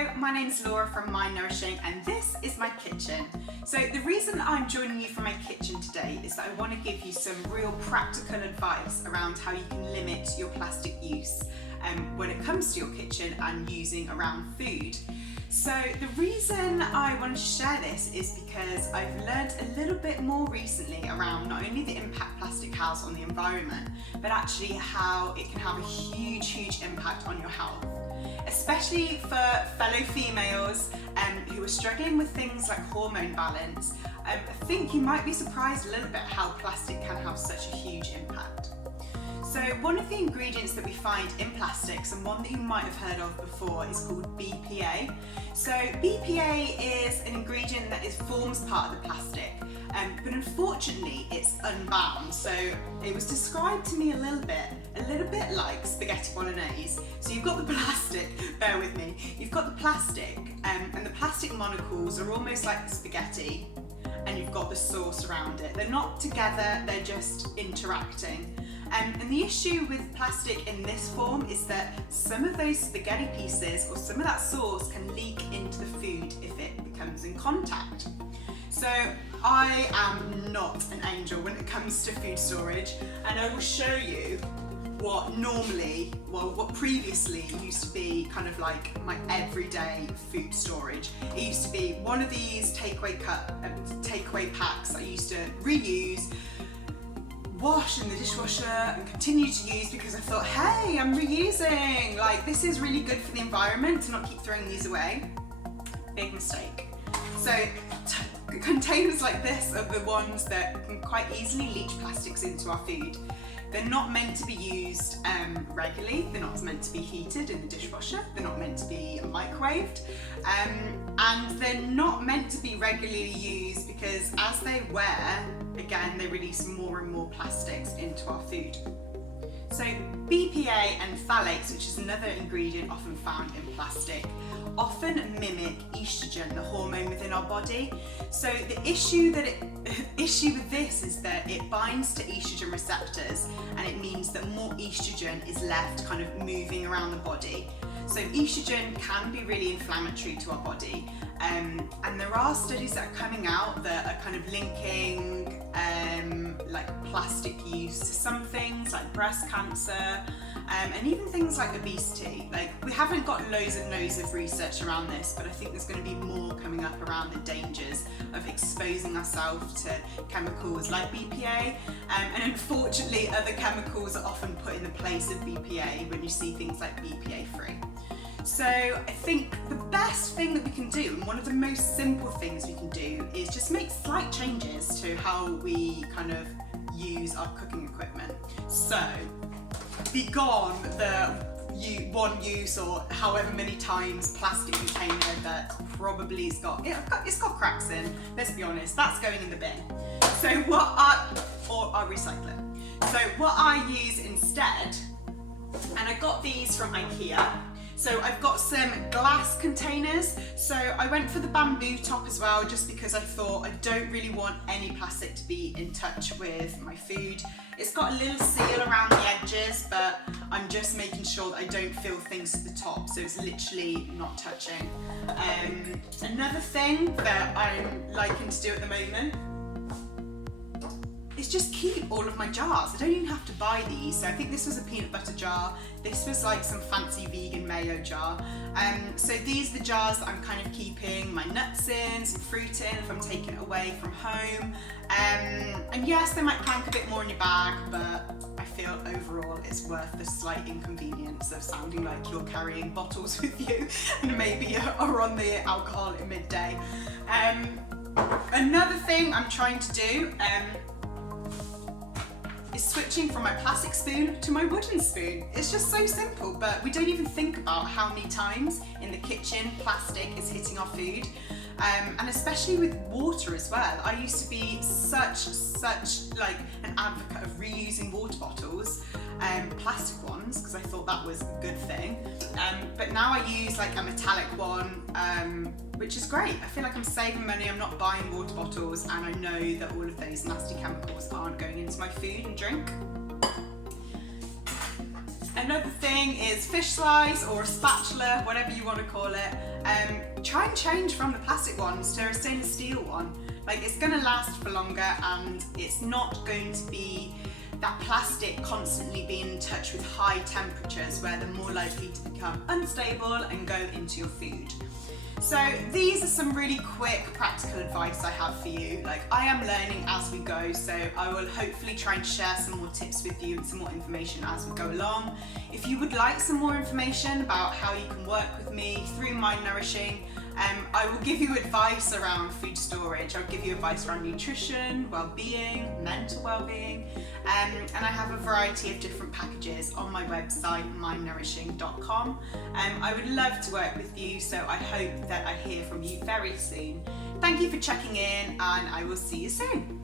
Hello, my name's Laura from Nourishing, and this is my kitchen. So the reason I'm joining you from my kitchen today is that I want to give you some real practical advice around how you can limit your plastic use when it comes to your kitchen and using around food. So the reason I wanted to share this is because I've learned a little bit more recently around not only the impact plastic has on the environment, but actually how it can have a huge impact on your health. Especially for fellow females who are struggling with things like hormone balance, I think you might be surprised a little bit how plastic can have such a huge impact. So one of the ingredients that we find in plastics, and one that you might have heard of before, is called BPA. So BPA is an ingredient that forms part of the plastic, but unfortunately it's unbound. So it was described to me a little bit like spaghetti bolognese. So you've got the plastic, bear with me, you've got the plastic, and the plastic molecules are almost like the spaghetti, and you've got the sauce around it. They're not together, they're just interacting. And the issue with plastic in this form is that some of those spaghetti pieces or some of that sauce can leak into the food if it becomes in contact. So I am not an angel when it comes to food storage, and I will show you what previously used to be kind of like my everyday food storage. It used to be one of these takeaway packs I used to reuse, wash in the dishwasher and continue to use because I thought, hey, I'm reusing, like this is really good for the environment to not keep throwing these away. Big mistake. So containers like this are the ones that can quite easily leach plastics into our food. They're not meant to be used regularly, they're not meant to be heated in the dishwasher, they're not meant to be microwaved, and they're not meant to be regularly used because as they wear, again, they release more and more plastics into our food. So BPA and phthalates, which is another ingredient often found in plastic, often mimic estrogen, the hormone within our body. So the issue with this is that it binds to estrogen receptors, and it means that more estrogen is left kind of moving around the body. So estrogen can be really inflammatory to our body, and there are studies that are coming out that are kind of linking like plastic use to some things like breast cancer, and even things like obesity. Like, we haven't got loads of research around this, but I think there's going to be more coming up around the dangers of exposing ourselves to chemicals like BPA, and unfortunately other chemicals are often put in the place of BPA when you see things like BPA free. So I think the best thing that we can do, and one of the most simple things we can do, is just make slight changes to how we kind of use our cooking equipment. So be gone the one use or however many times plastic container that probably it's got cracks in. Let's be honest, that's going in the bin. So I'll recycle it. So what I use instead, and I got these from IKEA. So I've got some glass containers. So I went for the bamboo top as well, just because I thought I don't really want any plastic to be in touch with my food. It's got a little seal around the edges, but I'm just making sure that I don't fill things to the top, so it's literally not touching. Another thing that I'm liking to do at the moment is just keep all of my jars. I don't even have to buy these. So I think this was a peanut butter jar. This was like some fancy vegan mayo jar. So these are the jars that I'm kind of keeping my nuts in, some fruit in if I'm taking it away from home. And yes, they might clank a bit more in your bag, but I feel overall it's worth the slight inconvenience of sounding like you're carrying bottles with you and maybe are on the alcohol at midday. Another thing I'm trying to do is switching from my plastic spoon to my wooden spoon. It's just so simple, but we don't even think about how many times in the kitchen plastic is hitting our food, and especially with water as well. I used to be such like an advocate of reusing water bottles, plastic ones, because I thought that was a good thing, but now I use like a metallic one, which is great. I feel like I'm saving money, I'm not buying water bottles, and I know that all of those nasty chemicals aren't going into my food and drink. Another thing is fish slice or a spatula, whatever you want to call it. Try and change from the plastic ones to a stainless steel one. Like, it's going to last for longer, and it's not going to be that plastic constantly being in touch with high temperatures where they're more likely to become unstable and go into your food. So these are some really quick practical advice I have for you. Like, I am learning as we go, so I will hopefully try and share some more tips with you and some more information as we go along. If you would like some more information about how you can work with me through my Nourishing, I will give you advice around food storage. I'll give you advice around nutrition, well-being, mental well-being, and I have a variety of different packages on my website, mynourishing.com. I would love to work with you, so I hope that I hear from you very soon. Thank you for checking in, and I will see you soon.